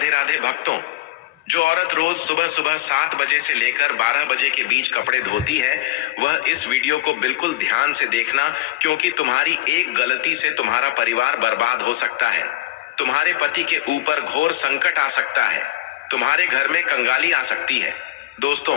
राधे राधे भक्तों। जो औरत रोज सुबह सुबह 7 बजे से लेकर 12 बजे के बीच कपड़े धोती है, वह इस वीडियो को बिल्कुल ध्यान से देखना, क्योंकि तुम्हारी एक गलती से तुम्हारा परिवार बर्बाद हो सकता है। तुम्हारे पति के ऊपर घोर संकट आ सकता है। तुम्हारे घर में कंगाली आ सकती है। दोस्तों,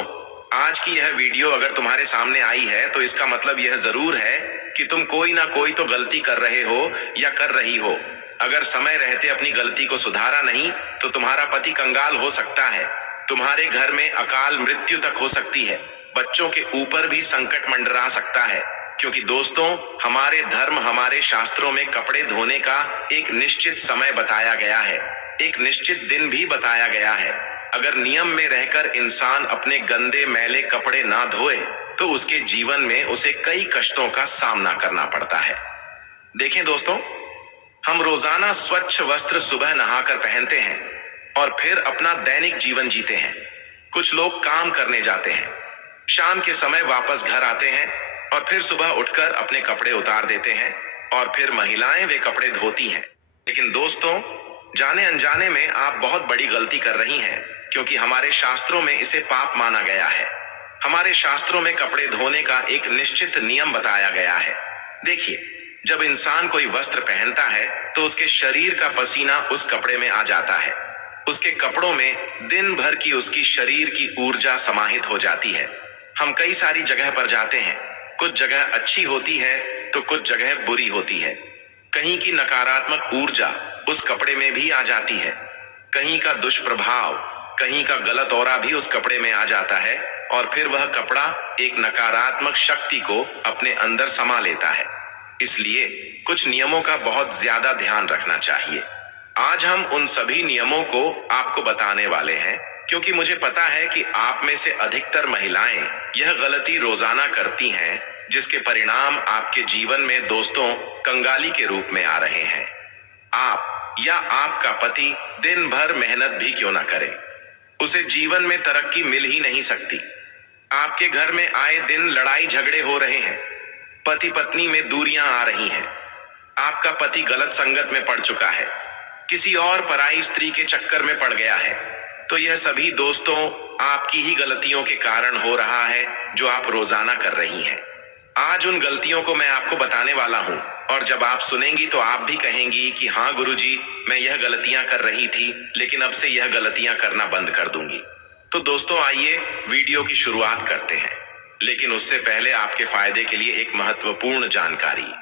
आज की यह वीडियो अगर तुम्हारे सामने आई है तो इसका मतलब यह जरूर है कि तुम कोई ना कोई तो गलती कर रहे हो या कर रही हो। अगर समय रहते अपनी गलती को सुधारा नहीं तो तुम्हारा पति कंगाल हो सकता है। तुम्हारे घर में अकाल मृत्यु तक हो सकती है। बच्चों के ऊपर भी संकट मंडरा सकता है, क्योंकि दोस्तों, हमारे धर्म, हमारे शास्त्रों में कपड़े धोने का एक निश्चित समय बताया गया है, एक निश्चित दिन भी बताया गया है। अगर नियम में रहकर इंसान अपने गंदे मैले कपड़े ना धोए तो उसके जीवन में उसे कई कष्टों का सामना करना पड़ता है। देखें दोस्तों, हम रोजाना स्वच्छ वस्त्र सुबह नहाकर पहनते हैं और फिर अपना दैनिक जीवन जीते हैं। कुछ लोग काम करने जाते हैं, शाम के समय वापस घर आते हैं और फिर सुबह उठकर अपने कपड़े उतार देते हैं और फिर महिलाएं वे कपड़े धोती हैं। लेकिन दोस्तों, जाने अनजाने में आप बहुत बड़ी गलती कर रही हैं, क्योंकि हमारे शास्त्रों में इसे पाप माना गया है। हमारे शास्त्रों में कपड़े धोने का एक निश्चित नियम बताया गया है। देखिए, जब इंसान कोई वस्त्र पहनता है तो उसके शरीर का पसीना उस कपड़े में आ जाता है। उसके कपड़ों में दिन भर की उसकी शरीर की ऊर्जा समाहित हो जाती है। हम कई सारी जगह पर जाते हैं, कुछ जगह अच्छी होती है तो कुछ जगह बुरी होती है। कहीं की नकारात्मक ऊर्जा उस कपड़े में भी आ जाती है, कहीं का दुष्प्रभाव, कहीं का गलत औरा भी उस कपड़े में आ जाता है और फिर वह कपड़ा एक नकारात्मक शक्ति को अपने अंदर समा लेता है। इसलिए कुछ नियमों का बहुत ज्यादा ध्यान रखना चाहिए। आज हम उन सभी नियमों को आपको बताने वाले हैं, क्योंकि मुझे पता है कि आप में से अधिकतर महिलाएं यह गलती रोजाना करती हैं, जिसके परिणाम आपके जीवन में दोस्तों कंगाली के रूप में आ रहे हैं। आप या आपका पति दिन भर मेहनत भी क्यों ना करे, उसे जीवन में तरक्की मिल ही नहीं सकती। आपके घर में आए दिन लड़ाई झगड़े हो रहे हैं, पति पत्नी में दूरियां आ रही हैं, आपका पति गलत संगत में पड़ चुका है, किसी और पराई स्त्री के चक्कर में पड़ गया है, तो यह सभी दोस्तों आपकी ही गलतियों के कारण हो रहा है जो आप रोजाना कर रही हैं। आज उन गलतियों को मैं आपको बताने वाला हूं, और जब आप सुनेंगी तो आप भी कहेंगी कि हाँ गुरुजी, मैं यह गलतियां कर रही थी, लेकिन अब से यह गलतियां करना बंद कर दूंगी। तो दोस्तों, आइए वीडियो की शुरुआत करते हैं, लेकिन उससे पहले आपके फायदे के लिए एक महत्वपूर्ण जानकारी।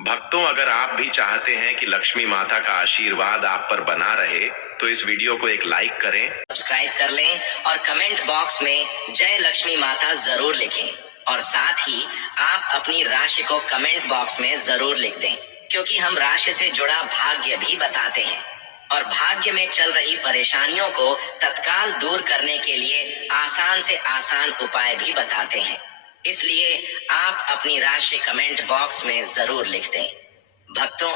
भक्तों, अगर आप भी चाहते हैं कि लक्ष्मी माता का आशीर्वाद आप पर बना रहे तो इस वीडियो को एक लाइक करें, सब्सक्राइब कर लें और कमेंट बॉक्स में जय लक्ष्मी माता जरूर लिखें। और साथ ही आप अपनी राशि को कमेंट बॉक्स में जरूर लिख दें, क्योंकि हम राशि से जुड़ा भाग्य भी बताते हैं और भाग्य में चल रही परेशानियों को तत्काल दूर करने के लिए आसान से आसान उपाय भी बताते हैं। इसलिए आप अपनी राशि कमेंट बॉक्स में जरूर लिख दें। भक्तों,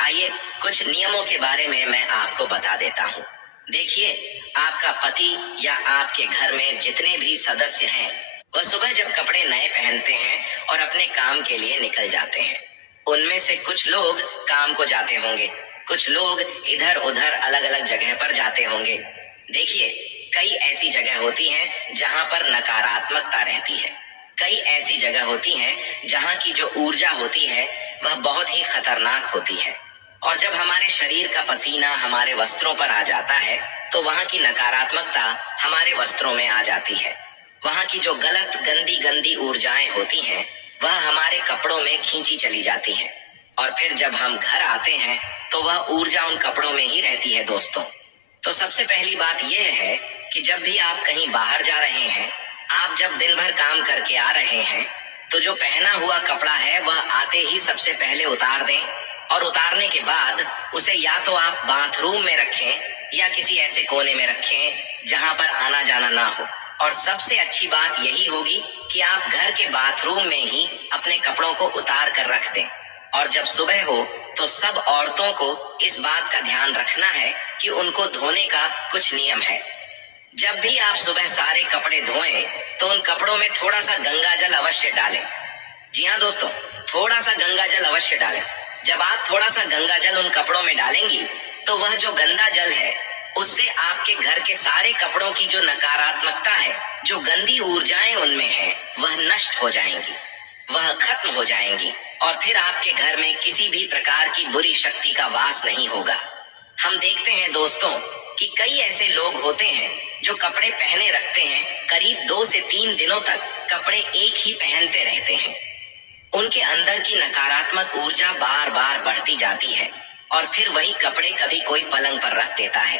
आइए कुछ नियमों के बारे में मैं आपको बता देता हूँ। देखिए, आपका पति या आपके घर में जितने भी सदस्य हैं, वह सुबह जब कपड़े नए पहनते हैं और अपने काम के लिए निकल जाते हैं। उनमें से कुछ लोग काम को जाते होंगे, कुछ लोग इधर उधर अलग अलग जगह पर जाते होंगे। देखिए, कई ऐसी जगह होती हैं जहां पर नकारात्मकता रहती है, कई ऐसी जगह होती हैं जहां की जो ऊर्जा होती है वह बहुत ही खतरनाक होती है। और जब हमारे शरीर का पसीना हमारे वस्त्रों पर आ जाता है तो वहां की नकारात्मकता हमारे वस्त्रों में आ जाती है। वहां की जो गलत गंदी गंदी ऊर्जाएं होती हैं वह हमारे कपड़ों में खींची चली जाती हैं, और फिर जब हम घर आते हैं तो वह ऊर्जा उन कपड़ों में ही रहती है। दोस्तों, तो सबसे पहली बात यह है कि जब भी आप कहीं बाहर जा रहे हैं, आप जब दिन भर काम करके आ रहे हैं, तो जो पहना हुआ कपड़ा है वह आते ही सबसे पहले उतार दें, और उतारने के बाद उसे या तो आप बाथरूम में रखें या किसी ऐसे कोने में रखें जहां पर आना जाना ना हो। और सबसे अच्छी बात यही होगी कि आप घर के बाथरूम में ही अपने कपड़ों को उतार कर रख दें। और जब सुबह हो तो सब औरतों को इस बात का ध्यान रखना है कि उनको धोने का कुछ नियम है। जब भी आप सुबह सारे कपड़े धोएं तो उन कपड़ों में थोड़ा सा गंगा जल अवश्य डालें। जी हाँ दोस्तों, थोड़ा सा गंगा जल अवश्य डालें। जब आप थोड़ा सा गंगा जल उन कपड़ों में डालेंगी तो वह जो गंदा जल है उससे आपके घर के सारे कपड़ों की जो नकारात्मकता है, जो गंदी ऊर्जाएं उनमें है, वह नष्ट हो जाएंगी, वह खत्म हो जाएंगी और फिर आपके घर में किसी भी प्रकार की बुरी शक्ति का वास नहीं होगा। हम देखते हैं दोस्तों कि कई ऐसे लोग होते हैं जो कपड़े पहने रखते हैं, करीब 2 से 3 दिनों तक कपड़े एक ही पहनते रहते हैं। उनके अंदर की नकारात्मक ऊर्जा बार बार बढ़ती जाती है और फिर वही कपड़े कभी कोई पलंग पर रख देता है,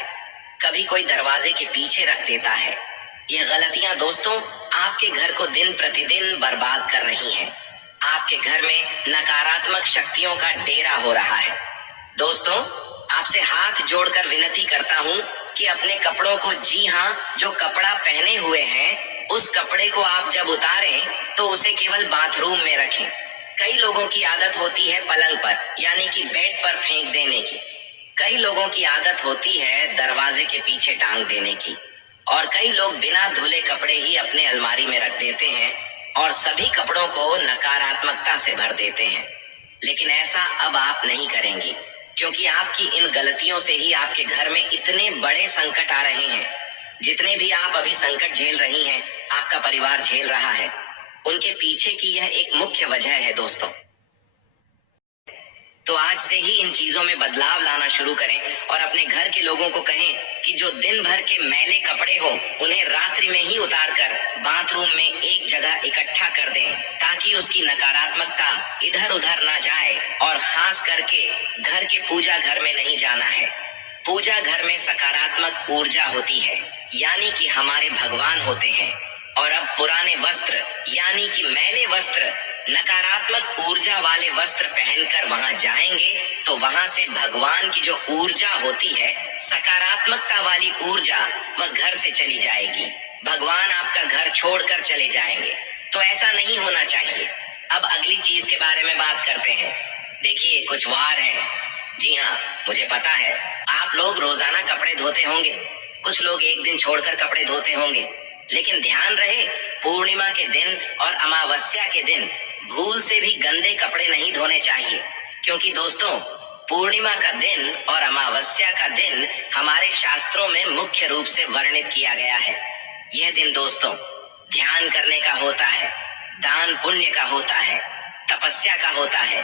कभी कोई दरवाजे के पीछे रख देता है। यह गलतियां दोस्तों आपके घर को दिन प्रतिदिन बर्बाद कर रही हैं। आपके घर में नकारात्मक शक्तियों का डेरा हो रहा है। दोस्तों, आपसे हाथ जोड़कर विनती करता हूँ कि अपने कपड़ों को, जी हाँ, जो कपड़ा पहने हुए हैं, उस कपड़े को आप जब उतारें तो उसे केवल बाथरूम में रखें। कई लोगों की आदत होती है पलंग पर, यानी कि बेड पर फेंक देने की। कई लोगों की आदत होती है दरवाजे के पीछे टांग देने की और कई लोग बिना धुले कपड़े ही अपने अलमारी में रख देते हैं और सभी कपड़ों को नकारात्मकता से भर देते हैं। लेकिन ऐसा अब आप नहीं करेंगी, क्योंकि आपकी इन गलतियों से ही आपके घर में इतने बड़े संकट आ रहे हैं। जितने भी आप अभी संकट झेल रही हैं, आपका परिवार झेल रहा है, उनके पीछे की यह एक मुख्य वजह है दोस्तों। तो आज से ही इन चीजों में बदलाव लाना शुरू करें और अपने घर के लोगों को कहें कि जो दिन भर के मैले कपड़े हो उन्हें रात्रि में ही उतारकर बाथरूम में एक जगह इकट्ठा कर दें, ताकि उसकी नकारात्मकता इधर उधर ना जाए। और खास करके घर के पूजा घर में नहीं जाना है। पूजा घर में सकारात्मक ऊर्जा होती है, यानी कि हमारे भगवान होते हैं। और अब पुराने वस्त्र यानी कि मैले वस्त्र, नकारात्मक ऊर्जा वाले वस्त्र पहनकर वहां जाएंगे तो वहां से भगवान की जो ऊर्जा होती है, सकारात्मकता वाली ऊर्जा, वह घर से चली जाएगी। भगवान आपका घर छोड़कर चले जाएंगे। तो ऐसा नहीं होना चाहिए। अब अगली चीज के बारे में बात करते हैं। देखिए, कुछ वार हैं। जी हाँ, मुझे पता है आप लोग रोजाना कपड़े धोते होंगे, कुछ लोग एक दिन छोड़कर कपड़े धोते होंगे, लेकिन ध्यान रहे, पूर्णिमा के दिन और अमावस्या के दिन भूल से भी गंदे कपड़े नहीं धोने चाहिए। क्योंकि दोस्तों, पूर्णिमा का दिन और अमावस्या का दिन हमारे शास्त्रों में मुख्य रूप से वर्णित किया गया है। यह दिन दोस्तों ध्यान करने का होता है, दान पुण्य का होता है, तपस्या का होता है।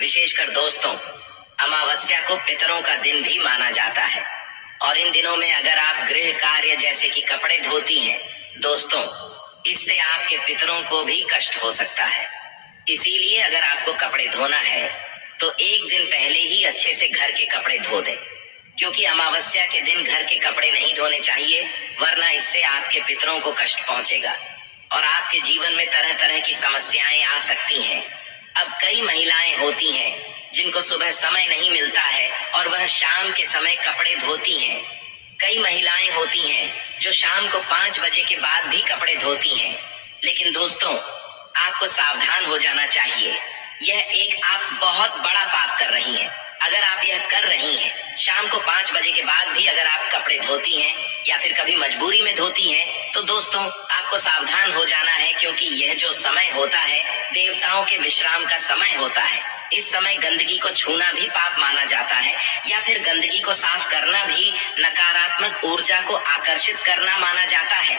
विशेषकर दोस्तों, अमावस्या को पितरों का दिन भी माना जाता है। और इन दिनों में अगर आप गृह कार्य जैसे कि कपड़े धोती हैं दोस्तों, इससे आपके पितरों को भी कष्ट हो सकता है। इसीलिए अगर आपको कपड़े धोना है तो एक दिन पहले ही अच्छे से घर के कपड़े धो दें, क्योंकि अमावस्या के दिन घर के कपड़े नहीं धोने चाहिए, वरना इससे आपके पितरों को कष्ट पहुंचेगा और आपके जीवन में तरह तरह की समस्याएं आ सकती हैं। अब कई महिलाएं होती हैं जिनको सुबह समय नहीं मिलता है और वह शाम के समय कपड़े धोती हैं। कई महिलाएं होती हैं जो शाम को 5 बजे के बाद भी कपड़े धोती हैं। लेकिन दोस्तों, आपको सावधान हो जाना चाहिए। यह एक आप बहुत बड़ा पाप कर रही हैं। अगर आप यह कर रही हैं, शाम को 5 बजे के बाद भी अगर आप कपड़े धोती हैं या फिर कभी मजबूरी में धोती हैं, तो दोस्तों आपको सावधान हो जाना है, क्योंकि यह जो समय होता है देवताओं के विश्राम का समय होता है। इस समय गंदगी को छूना भी पाप माना जाता है, या फिर गंदगी को साफ करना भी नकारात्मक ऊर्जा को आकर्षित करना माना जाता है।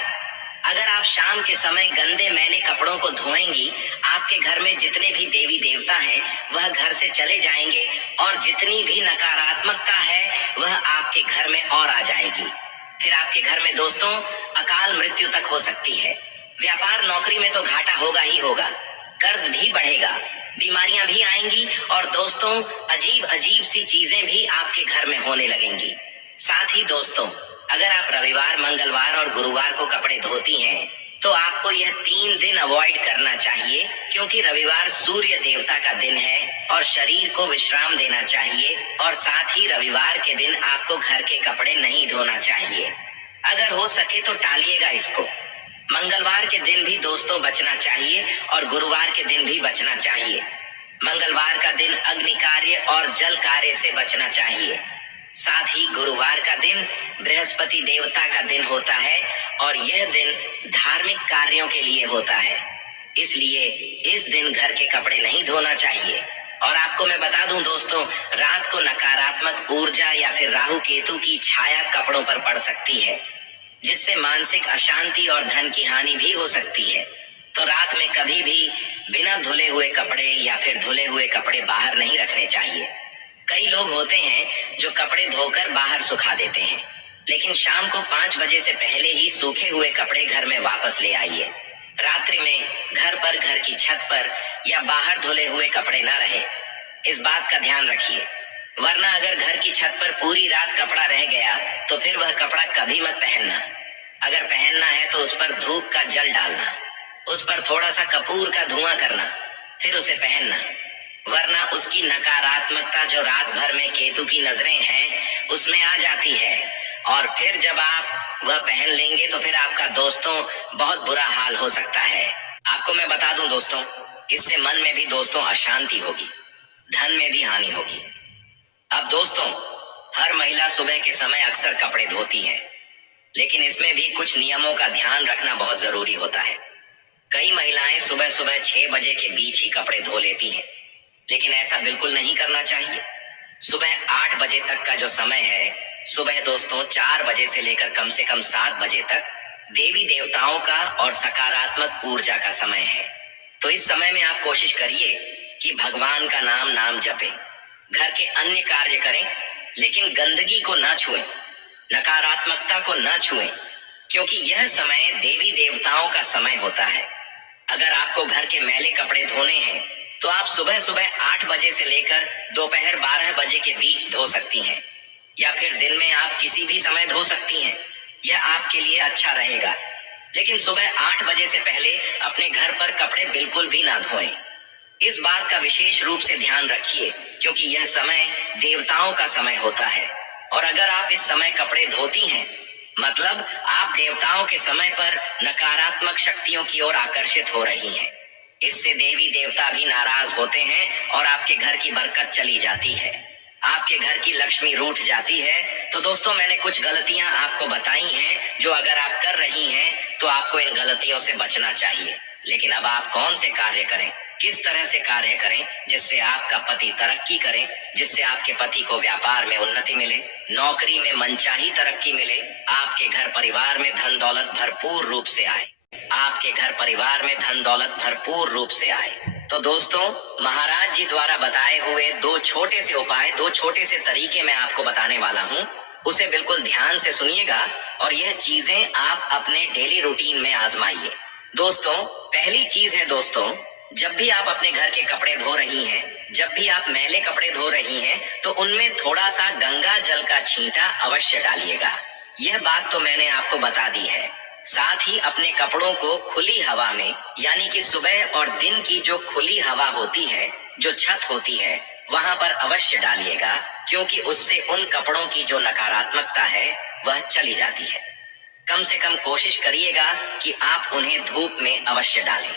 अगर आप शाम के समय गंदे मैले कपड़ों को धोएंगी, आपके घर में जितने भी देवी देवता हैं वह घर से चले जाएंगे और जितनी भी नकारात्मकता है वह आपके घर में और आ जाएगी। फिर आपके घर में दोस्तों अकाल मृत्यु तक हो सकती है। व्यापार नौकरी में तो घाटा होगा ही होगा, कर्ज भी बढ़ेगा, बीमारियां भी आएंगी और दोस्तों अजीब अजीब सी चीजें भी आपके घर में होने लगेंगी। साथ ही दोस्तों, अगर आप रविवार, मंगलवार और गुरुवार को कपड़े धोती हैं तो आपको यह 3 दिन अवॉइड करना चाहिए, क्योंकि रविवार सूर्य देवता का दिन है और शरीर को विश्राम देना चाहिए। और साथ ही रविवार के दिन आपको घर के कपड़े नहीं धोना चाहिए। अगर हो सके तो टालिएगा इसको। मंगलवार के दिन भी दोस्तों बचना चाहिए और गुरुवार के दिन भी बचना चाहिए। मंगलवार का दिन अग्नि कार्य और जल कार्य से बचना चाहिए। साथ ही गुरुवार का दिन बृहस्पति देवता का दिन होता है और यह दिन धार्मिक कार्यों के लिए होता है। इसलिए इस दिन घर के कपड़े नहीं धोना चाहिए। और आपको मैं बता दूं दोस्तों, रात को नकारात्मक ऊर्जा या फिर राहु केतु की छाया कपड़ों पर पड़ सकती है, जिससे मानसिक अशांति और धन की हानि भी हो सकती है। तो रात में कभी भी बिना धुले हुए कपड़े या फिर धुले हुए कपड़े बाहर नहीं रखने चाहिए। कई लोग होते हैं जो कपड़े धोकर बाहर सुखा देते हैं, लेकिन शाम को 5 बजे से पहले ही सूखे हुए कपड़े घर में वापस ले आइए। रात्रि में घर पर, घर की छत पर या बाहर धुले हुए कपड़े ना रहे, इस बात का ध्यान रखिए। वरना अगर घर की छत पर पूरी रात कपड़ा रह गया तो फिर वह कपड़ा कभी मत पहनना। अगर पहनना है तो उस पर धूप का जल डालना, उस पर थोड़ा सा कपूर का धुआं करना, फिर उसे पहनना। वरना उसकी नकारात्मकता जो रात भर में केतु की नजरें हैं उसमें आ जाती है, और फिर जब आप वह पहन लेंगे तो फिर आपका दोस्तों बहुत बुरा हाल हो सकता है। आपको मैं बता दूं दोस्तों, इससे मन में भी दोस्तों अशांति होगी, धन में भी हानि होगी। अब दोस्तों, हर महिला सुबह के समय अक्सर कपड़े धोती है, लेकिन इसमें भी कुछ नियमों का ध्यान रखना बहुत जरूरी होता है। कई महिलाएं सुबह सुबह 6 बजे के बीच ही कपड़े धो लेती हैं, लेकिन ऐसा बिल्कुल नहीं करना चाहिए। सुबह 8 बजे तक का जो समय है, सुबह दोस्तों 4 बजे से लेकर कम से कम 7 बजे तक देवी देवताओं का और सकारात्मक ऊर्जा का समय है। तो इस समय में आप कोशिश करिए कि भगवान का नाम जपें, घर के अन्य कार्य करें, लेकिन गंदगी को ना छुएं, नकारात्मकता को ना छुएं, क्योंकि यह समय देवी देवताओं का समय होता है। अगर आपको घर के मैले कपड़े धोने हैं तो आप सुबह सुबह 8 बजे से लेकर दोपहर 12 बजे के बीच धो सकती हैं, या फिर दिन में आप किसी भी समय धो सकती हैं। यह आपके लिए अच्छा रहेगा, लेकिन सुबह 8 बजे से पहले अपने घर पर कपड़े बिल्कुल भी ना धोएं। इस बात का विशेष रूप से ध्यान रखिए, क्योंकि यह समय देवताओं का समय होता है, और अगर आप इस समय कपड़े धोती हैं मतलब आप देवताओं के समय पर नकारात्मक शक्तियों की ओर आकर्षित हो रही हैं। इससे देवी देवता भी नाराज होते हैं और आपके घर की बरकत चली जाती है, आपके घर की लक्ष्मी रूठ जाती है। तो दोस्तों, मैंने कुछ गलतियां आपको बताई हैं जो अगर आप कर रही हैं तो आपको इन गलतियों से बचना चाहिए। लेकिन अब आप कौन से कार्य करें, किस तरह से कार्य करें जिससे आपका पति तरक्की करें, जिससे आपके पति को व्यापार में उन्नति मिले, नौकरी में मनचाही तरक्की मिले, आपके घर परिवार में धन दौलत भरपूर रूप से आए, आपके घर परिवार में धन दौलत भरपूर रूप से आए। तो दोस्तों, महाराज जी द्वारा बताए हुए 2 छोटे से उपाय, 2 छोटे से तरीके मैं आपको बताने वाला हूँ। उसे बिल्कुल ध्यान से सुनिएगा और यह चीजें आप अपने डेली रूटीन में आजमाइए। दोस्तों, पहली चीज है दोस्तों, जब भी आप अपने घर के कपड़े धो रही हैं, जब भी आप मैले कपड़े धो रही हैं, तो उनमें थोड़ा सा गंगा जल का छींटा अवश्य डालिएगा। यह बात तो मैंने आपको बता दी है। साथ ही अपने कपड़ों को खुली हवा में, यानी कि सुबह और दिन की जो खुली हवा होती है, जो छत होती है, वहां पर अवश्य डालिएगा, क्योंकि उससे उन कपड़ों की जो नकारात्मकता है वह चली जाती है। कम से कम कोशिश करिएगा कि आप उन्हें धूप में अवश्य डालें।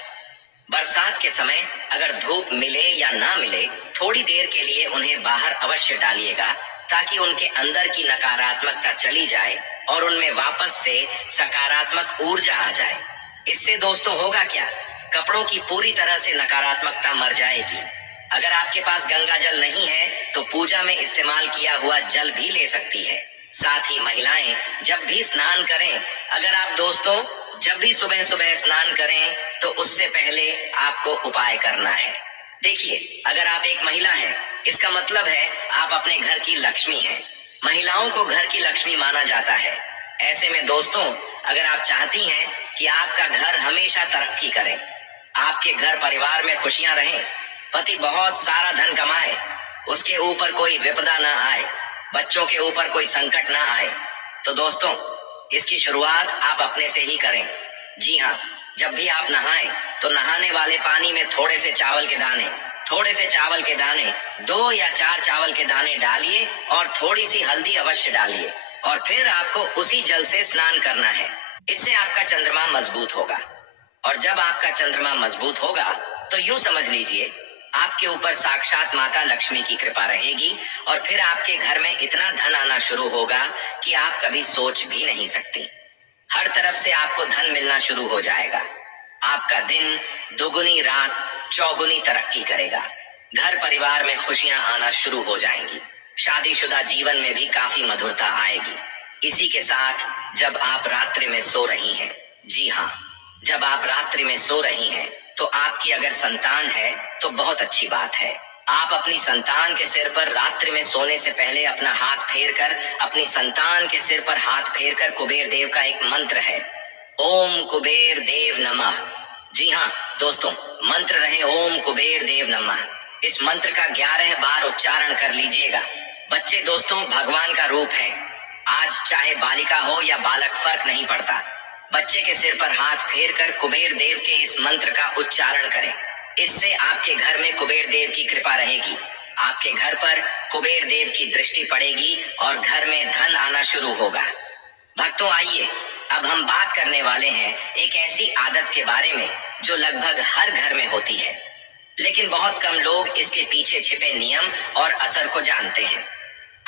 बरसात के समय अगर धूप मिले या ना मिले, थोड़ी देर के लिए उन्हें बाहर अवश्य डालिएगा, ताकि उनके अंदर की नकारात्मकता चली जाए और उनमें वापस से सकारात्मक ऊर्जा आ जाए। इससे दोस्तों होगा क्या, कपड़ों की पूरी तरह से नकारात्मकता मर जाएगी। अगर आपके पास गंगा जल नहीं है तो पूजा में इस्तेमाल किया हुआ जल भी ले सकती है। साथ ही महिलाएं जब भी स्नान करें, अगर आप दोस्तों जब भी सुबह सुबह स्नान करें तो उससे पहले आपको उपाय करना है। देखिए, अगर आप एक महिला हैं, इसका मतलब है आप अपने घर की लक्ष्मी हैं। महिलाओं को घर की लक्ष्मी माना जाता है। ऐसे में दोस्तों, अगर आप चाहती हैं कि आपका घर हमेशा तरक्की करे, आपके घर परिवार में खुशियां रहें, पति बहुत सारा धन कमाए, उसके ऊपर कोई विपदा ना आए, बच्चों के ऊपर कोई संकट ना आए, तो दोस्तों इसकी शुरुआत आप अपने से ही करें। जी हाँ, जब भी आप नहाएं तो नहाने वाले पानी में थोड़े से चावल के दाने, 2 या 4 चावल के दाने डालिए और थोड़ी सी हल्दी अवश्य डालिए, और फिर आपको उसी जल से स्नान करना है। इससे आपका चंद्रमा मजबूत होगा, और जब आपका चंद्रमा मजबूत होगा तो यूं समझ लीजिए आपके ऊपर साक्षात माता लक्ष्मी की कृपा रहेगी, और फिर आपके घर में इतना धन आना शुरू होगा कि आप कभी सोच भी नहीं सकती। हर तरफ से आपको धन मिलना शुरू हो जाएगा। आपका दिन दुगुनी, रात चौगुनी तरक्की करेगा। घर परिवार में खुशियां आना शुरू हो जाएंगी। शादीशुदा जीवन में भी काफी मधुरता आएगी। इसी के साथ जब आप रात्रि में सो रही हैं, जी हाँ, जब आप रात्रि में सो रही हैं, तो आपकी अगर संतान है तो बहुत अच्छी बात है। आप अपनी संतान के सिर पर रात्रि में सोने से पहले अपना हाथ फेरकर, अपनी संतान के सिर पर हाथ फेरकर कुबेर देव का एक मंत्र है, ओम कुबेर देव नमः। जी हाँ दोस्तों, मंत्र रहे ओम कुबेर देव नमः। इस मंत्र का 11 बार उच्चारण कर लीजिएगा। बच्चे दोस्तों भगवान का रूप है। आज चाहे बालिका हो या बालक फर्क नहीं पड़ता, बच्चे के सिर पर हाथ फेरकर कुबेर देव के इस मंत्र का उच्चारण करें। इससे आपके घर में कुबेर देव की कृपा रहेगी, आपके घर पर कुबेर देव की दृष्टि पड़ेगी और घर में धन आना शुरू होगा। भक्तों आइए, अब हम बात करने वाले हैं एक ऐसी आदत के बारे में जो लगभग हर घर में होती है, लेकिन बहुत कम लोग इसके पीछे छिपे नियम और असर को जानते हैं।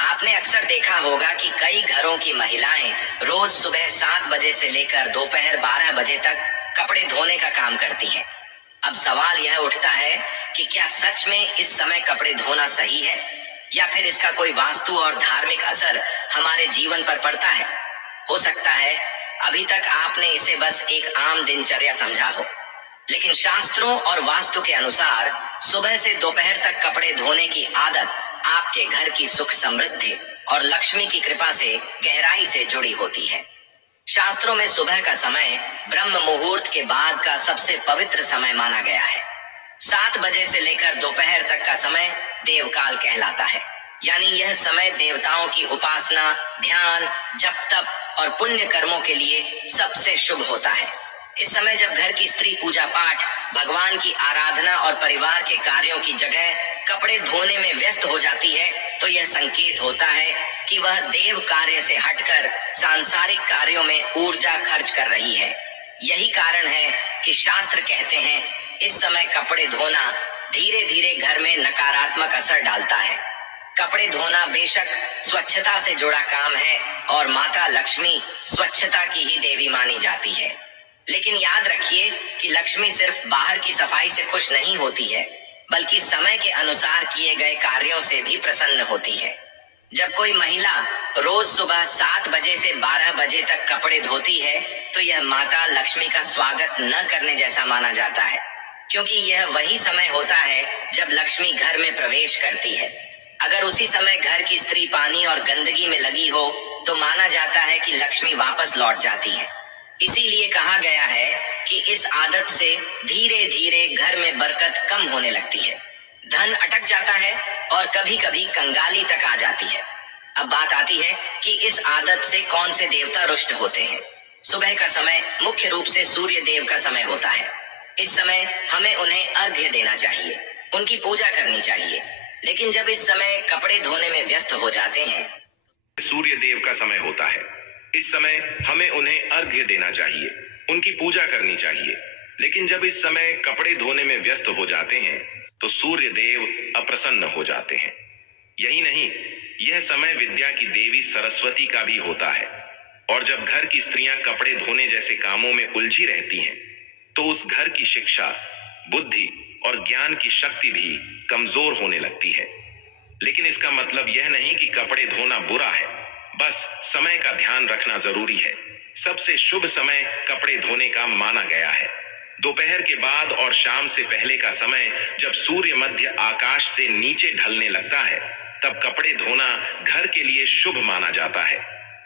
आपने अक्सर देखा होगा कि कई घरों की महिलाएं रोज सुबह 7 बजे से लेकर दोपहर 12 बजे तक कपड़े धोने का काम करती हैं। अब सवाल यह उठता है कि क्या सच में इस समय कपड़े धोना सही है, या फिर इसका कोई वास्तु और धार्मिक असर हमारे जीवन पर पड़ता है। हो सकता है अभी तक आपने इसे बस एक आम दिनचर्या समझा हो, लेकिन शास्त्रों और वास्तु के अनुसार सुबह से दोपहर तक कपड़े धोने की आदत आपके घर की सुख समृद्धि और लक्ष्मी की कृपा से गहराई से जुड़ी होती है। शास्त्रों में सुबह का समय ब्रह्म मुहूर्त के बाद का सबसे पवित्र समय माना गया है। 7 बजे से लेकर दोपहर तक का समय देवकाल कहलाता है, यानी यह समय देवताओं की उपासना, ध्यान, जप तप और पुण्य कर्मों के लिए सबसे शुभ होता है। इस समय जब घर की स्त्री पूजा पाठ, भगवान की आराधना और परिवार के कार्यों की जगह कपड़े धोने में व्यस्त हो जाती है, तो यह संकेत होता है कि वह देव कार्य से हटकर सांसारिक कार्यों में ऊर्जा खर्च कर रही है। यही कारण है कि शास्त्र कहते हैं इस समय कपड़े धोना धीरे धीरे घर में नकारात्मक असर डालता है। कपड़े धोना बेशक स्वच्छता से जुड़ा काम है और माता लक्ष्मी स्वच्छता की ही देवी मानी जाती है, लेकिन याद रखिए कि लक्ष्मी सिर्फ बाहर की सफाई से खुश नहीं होती है, बल्कि समय के अनुसार किए गए कार्यों से भी प्रसन्न होती है। जब कोई महिला रोज सुबह 7 बजे से 12 बजे तक कपड़े धोती है, तो यह माता लक्ष्मी का स्वागत न करने जैसा माना जाता है, क्योंकि यह वही समय होता है जब लक्ष्मी घर में प्रवेश करती है। अगर उसी समय घर की स्त्री पानी और गंदगी में लगी हो, तो माना जाता है कि लक्ष्मी वापस लौट जाती है। इसीलिए कहा गया है कि इस आदत से धीरे धीरे घर में बरकत कम होने लगती है, धन अटक जाता है और कभी कभी कंगाली तक आ जाती है। अब बात आती है कि इस आदत से कौन से देवता रुष्ट होते हैं। सुबह का समय मुख्य रूप से सूर्य देव का समय होता है। इस समय हमें उन्हें अर्घ्य देना चाहिए, उनकी पूजा करनी चाहिए, लेकिन जब इस समय कपड़े धोने में व्यस्त हो जाते हैं, सूर्य देव का समय होता है। इस समय हमें उन्हें अर्घ्य देना चाहिए, उनकी पूजा करनी चाहिए, लेकिन जब इस समय कपड़े धोने में व्यस्त हो जाते हैं तो सूर्य देव अप्रसन्न हो जाते हैं। यही नहीं, यह समय विद्या की देवी सरस्वती का भी होता है, और जब घर की स्त्रियां कपड़े धोने जैसे कामों में उलझी रहती हैं, तो उस घर की शिक्षा, बुद्धि और ज्ञान की शक्ति भी कमजोर होने लगती है। लेकिन इसका मतलब यह नहीं कि कपड़े धोना बुरा है, बस समय का ध्यान रखना जरूरी है। सबसे शुभ समय कपड़े धोने का माना गया है दोपहर के बाद और शाम से पहले का समय, जब सूर्य मध्य आकाश से नीचे ढलने लगता है, तब कपड़े धोना घर के लिए शुभ माना जाता है।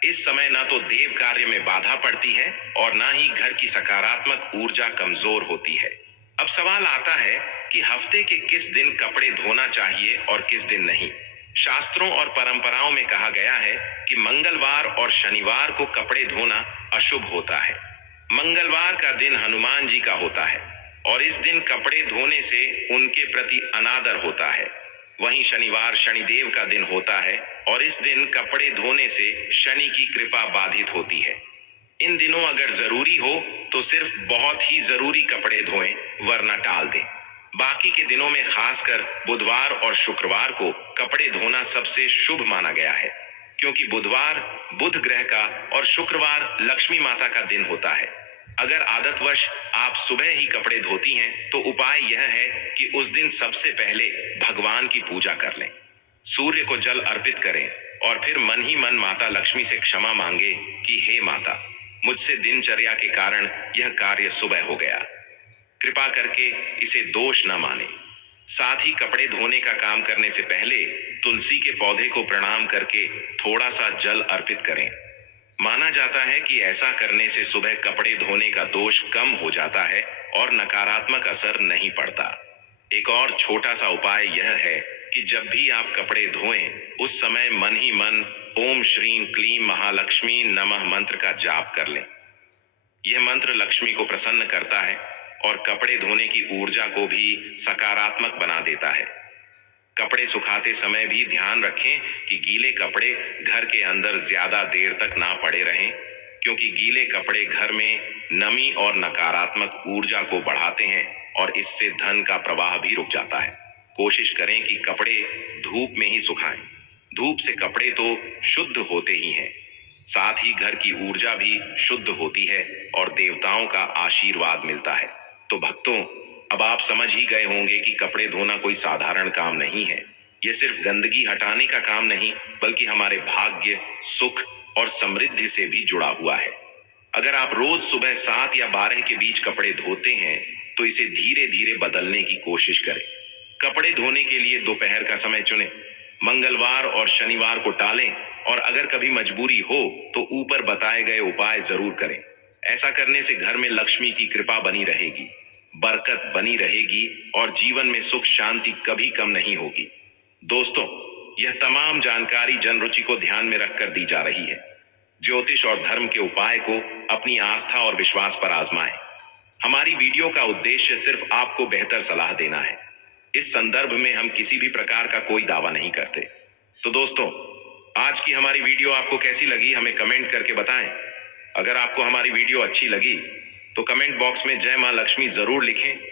इस समय ना तो देव कार्य में बाधा पड़ती है और ना ही घर की सकारात्मक ऊर्जा कमजोर होती है। अब सवाल आता है कि हफ्ते के किस दिन कपड़े धोना चाहिए और किस दिन नहीं। शास्त्रों और परंपराओं में कहा गया है कि मंगलवार और शनिवार को कपड़े धोना अशुभ होता है। मंगलवार का दिन हनुमान जी का होता है और इस दिन कपड़े धोने से उनके प्रति अनादर होता है। वहीं शनिवार शनिदेव का दिन होता है और इस दिन कपड़े धोने से शनि की कृपा बाधित होती है। इन दिनों अगर जरूरी हो तो सिर्फ बहुत ही जरूरी कपड़े धोएं, वरना टाल दें। बाकी के दिनों में खासकर बुधवार और शुक्रवार को कपड़े धोना सबसे शुभ माना गया है, क्योंकि बुधवार बुध ग्रह का और शुक्रवार लक्ष्मी माता का दिन होता है। अगर आदतवश आप सुबह ही कपड़े धोती हैं तो उपाय यह है कि उस दिन सबसे पहले भगवान की पूजा कर लें, सूर्य को जल अर्पित करें और फिर मन ही मन माता लक्ष्मी से क्षमा मांगे कि हे माता, मुझसे दिनचर्या के कारण यह कार्य सुबह हो गया, कृपा करके इसे दोष न माने। साथ ही कपड़े धोने का काम करने से पहले तुलसी के पौधे को प्रणाम करके थोड़ा सा जल अर्पित करें। माना जाता है कि ऐसा करने से सुबह कपड़े धोने का दोष कम हो जाता है और नकारात्मक असर नहीं पड़ता। एक और छोटा सा उपाय यह है कि जब भी आप कपड़े धोएं उस समय मन ही मन ओम श्रीं क्लीं महालक्ष्मी नमः मंत्र का जाप कर लें। यह मंत्र लक्ष्मी को प्रसन्न करता है और कपड़े धोने की ऊर्जा को भी सकारात्मक बना देता है। कपड़े सुखाते समय भी ध्यान रखें कि गीले कपड़े घर के अंदर ज्यादा देर तक ना पड़े रहें, क्योंकि गीले कपड़े घर में नमी और नकारात्मक ऊर्जा को बढ़ाते हैं और इससे धन का प्रवाह भी रुक जाता है। कोशिश करें कि कपड़े धूप में ही सुखाएं। धूप से कपड़े तो शुद्ध होते ही हैं, साथ ही घर की ऊर्जा भी शुद्ध होती है और देवताओं का आशीर्वाद मिलता है। तो भक्तों, अब आप समझ ही गए होंगे कि कपड़े धोना कोई साधारण काम नहीं है। यह सिर्फ गंदगी हटाने का काम नहीं, बल्कि हमारे भाग्य, सुख और समृद्धि से भी जुड़ा हुआ है। अगर आप रोज सुबह 7 या 12 के बीच कपड़े धोते हैं तो इसे धीरे धीरे बदलने की कोशिश करें। कपड़े धोने के लिए दोपहर का समय चुनें, मंगलवार और शनिवार को टालें और अगर कभी मजबूरी हो तो ऊपर बताए गए उपाय जरूर करें। ऐसा करने से घर में लक्ष्मी की कृपा बनी रहेगी, बरकत बनी रहेगी और जीवन में सुख शांति कभी कम नहीं होगी। दोस्तों, यह तमाम जानकारी जन रुचि को ध्यान में रखकर दी जा रही है। ज्योतिष और धर्म के उपाय को अपनी आस्था और विश्वास पर आजमाएं। हमारी वीडियो का उद्देश्य सिर्फ आपको बेहतर सलाह देना है। इस संदर्भ में हम किसी भी प्रकार का कोई दावा नहीं करते। तो दोस्तों, आज की हमारी वीडियो आपको कैसी लगी हमें कमेंट करके बताएं। अगर आपको हमारी वीडियो अच्छी लगी तो कमेंट बॉक्स में जय मां लक्ष्मी जरूर लिखें